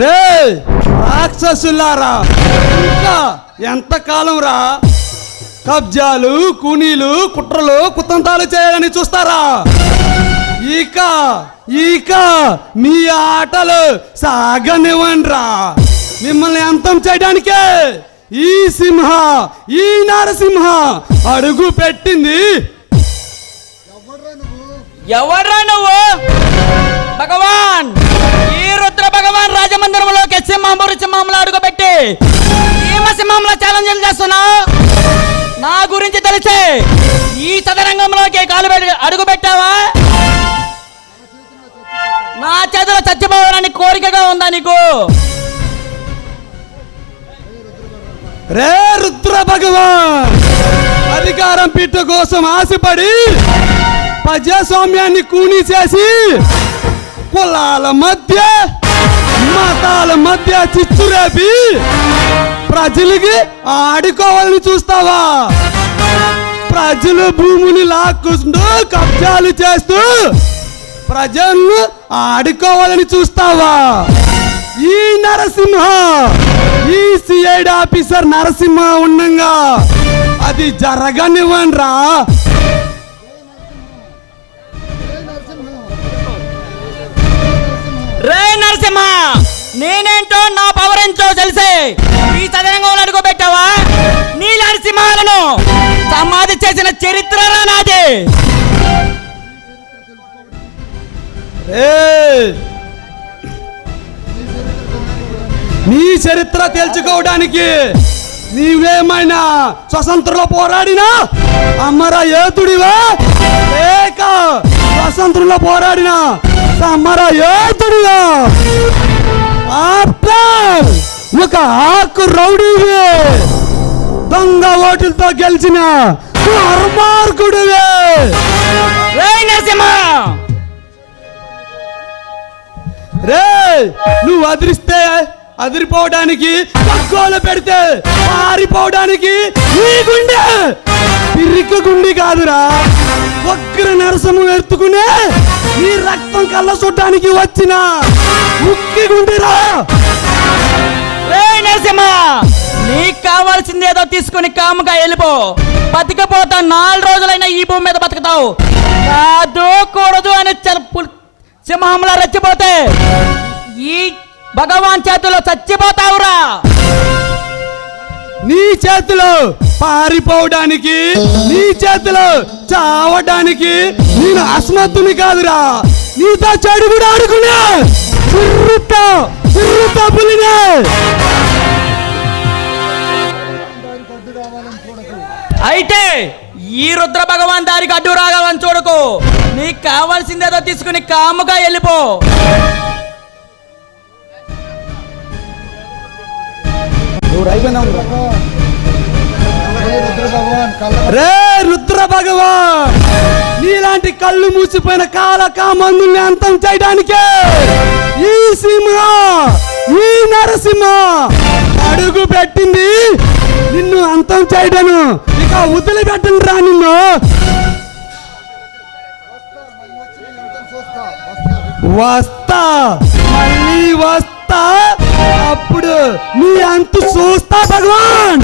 రే రాక్షసులారా, ఇంకా ఎంతకాలం రా కబ్జాలు, కూనీలు, కుట్రలు, కుతంతాలు చేయాలని చూస్తారా? ఇక ఇక మీ ఆటలు సాగనివ్వండ్రా. మిమ్మల్ని అంతం చేయడానికే ఈ సింహ, ఈ నరసింహ అడుగు పెట్టింది. ఎవడ్రా నువ్వు? భగవాన్, ఈ రుద్ర భగవాన్ రాజమందిరంలోకి సింహంలో అడుగుపెట్టి సింహంలో ఛాలెంజ్ చేస్తున్నావు. నా గురించి తెలిసే ఈ సదరంగంలోకి అడుగు పెట్టావా? నా చేతిలో చచ్చిపోవాలని కోరికగా ఉందా నీకు? రే రుద్ర భగవాన్, అధికారం పీఠ కోసం ఆశపడి ప్రజాస్వామ్యాన్ని కూనీ చేసి కులాల మధ్య, మతాల మధ్య చిచ్చురేపి ప్రజలకి ఆడుకోవాలని చూస్తావా? ప్రజలు భూమిని లాక్కుంటూ కబ్జాలు చేస్తూ ప్రజలను ఆడుకోవాలని చూస్తావా? ఈ నరసింహ, ఈ సిఐడి ఆఫీసర్ నరసింహ ఉండంగా అది జరగనివ్వండ్రా. రే నరసింహ, నేనేంటో నా పవర్ ఏంటో తెలిసే ఈ సదరంగంలో అడుగుపెట్టావా? నీ నరసింహాలను సమాధి చేసిన చరిత్ర నాది. నీ చరిత్ర తెలుసుకోవడానికి నీవేమైనా స్వతంత్రంలో పోరాడినా అమర యోధుడివా, లేక స్వతంత్రంలో పోరాడినా అమర యోధుడివా? ఆఫ్టర్ ఒక ఆకు రౌడీవే, దొంగ ఓటులతో గెలిచిన దుర్మార్గుడివే. రే నువ్వు అదిరిస్తే అదిరిపోవడానికి, పక్కోలు పెడితే పారిపోవడానికి నీ గుండె పిరికి గుండి కాదురా, ఒక్కరి నరసము ఎత్తుకునే నీ రక్తం కళ్ళ చూడడానికి వచ్చిన ఉక్కి గుండెరా. నరసింహ, నీకు కావాల్సింది ఏదో తీసుకుని కాముగా వెళ్ళిపో. బతికపోతా 4 రోజులైనా ఈ భూమి మీద బతుకుతావు. కాదు కూడదు అని సింహంలా రెచ్చిపోతే ఈ భగవాన్ చేతిలో చచ్చిపోతావురా. నీ చేతిలో పారిపోవడానికి, నీ చేతిలో చావడానికి నేను అస్మత్తుని కాదురా. నీతో చెడు కూడా ఆడుకునే పులినే. అయితే ఈ రుద్ర భగవాన్ దారికి అడ్డు రాగాలని చూడకు. నీకు కావాల్సిందేదో తీసుకుని కాముగా వెళ్ళిపో. రే రుద్ర భగవాన్, నీలాంటి కళ్ళు మూసిపోయిన కామందుల్ని అంతం చేయడానికే ఈ సింహ, ఈ నరసింహ అడుగు పెట్టింది. నిన్ను అంతం చేయడను ఇక వదిలిపెట్టను రా. నిన్ను వస్తా, మళ్ళీ వస్తా, అప్పుడు నీ అంతు చూస్తా భగవాన్.